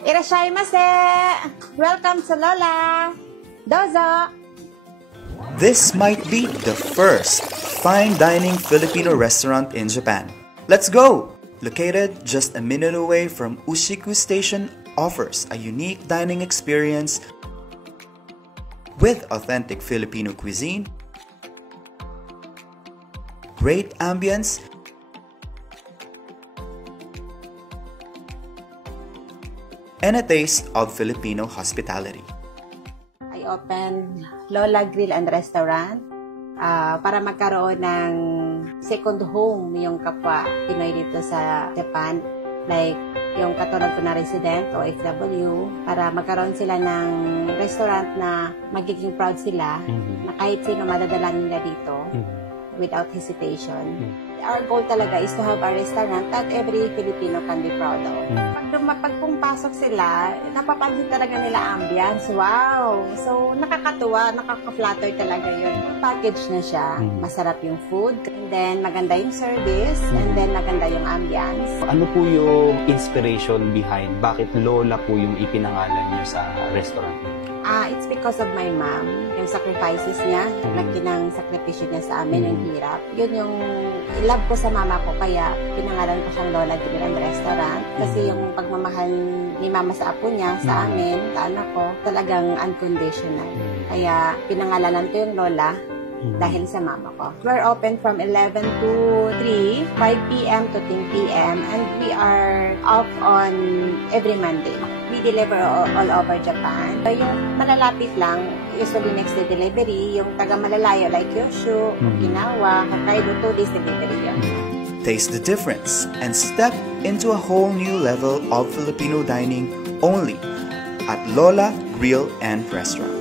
Irashaimase! Welcome to Lola! Dozo! This might be the first fine dining Filipino restaurant in Japan. Let's go! Located just a minute away from Ushiku Station, offers a unique dining experience with authentic Filipino cuisine, great ambience, and a taste of Filipino hospitality. I opened Lola Grill and Restaurant para magkaroon ng second home yung kapwa Pinoy dito sa Japan. Like yung katulad ko na resident o OFW, para magkaroon sila ng restaurant na magiging proud sila na kahit sino madadala nila dito without hesitation. Our goal talaga is to have a restaurant that every Filipino can be proud of. Pag pumasok sila, napapansin talaga nila ambience. Wow! So, nakakatuwa, nakaka-flatter talaga yun. Package na siya. Masarap yung food, and then maganda yung service, and then maganda yung ambience. Ano po yung inspiration behind bakit Lola po yung ipinangalan niyo sa restaurant? It's because of my mom. Yung sacrifices niya, ng sakripisyo niya sa amin, yung hirap. Yun yung love ko sa mama ko, kaya pinangalan ko siyang Lola Grill and Restaurant. Kasi yung pagmamahal ni mama sa apo niya, sa amin, sa anak ko, talagang unconditional. Kaya pinangalanan ko yung Lola dahil sa mama ko. We're open from 11 to 3, 5 p.m. to 10 p.m. and we are off on every Monday. We deliver all over Japan. Yung malalapit lang, usually next day delivery. Yung taga-malalayo like Kyushu, Okinawa, Hokkaido, 2 days delivery yun. Taste the difference and step into a whole new level of Filipino dining only at Lola Grill and Restaurant.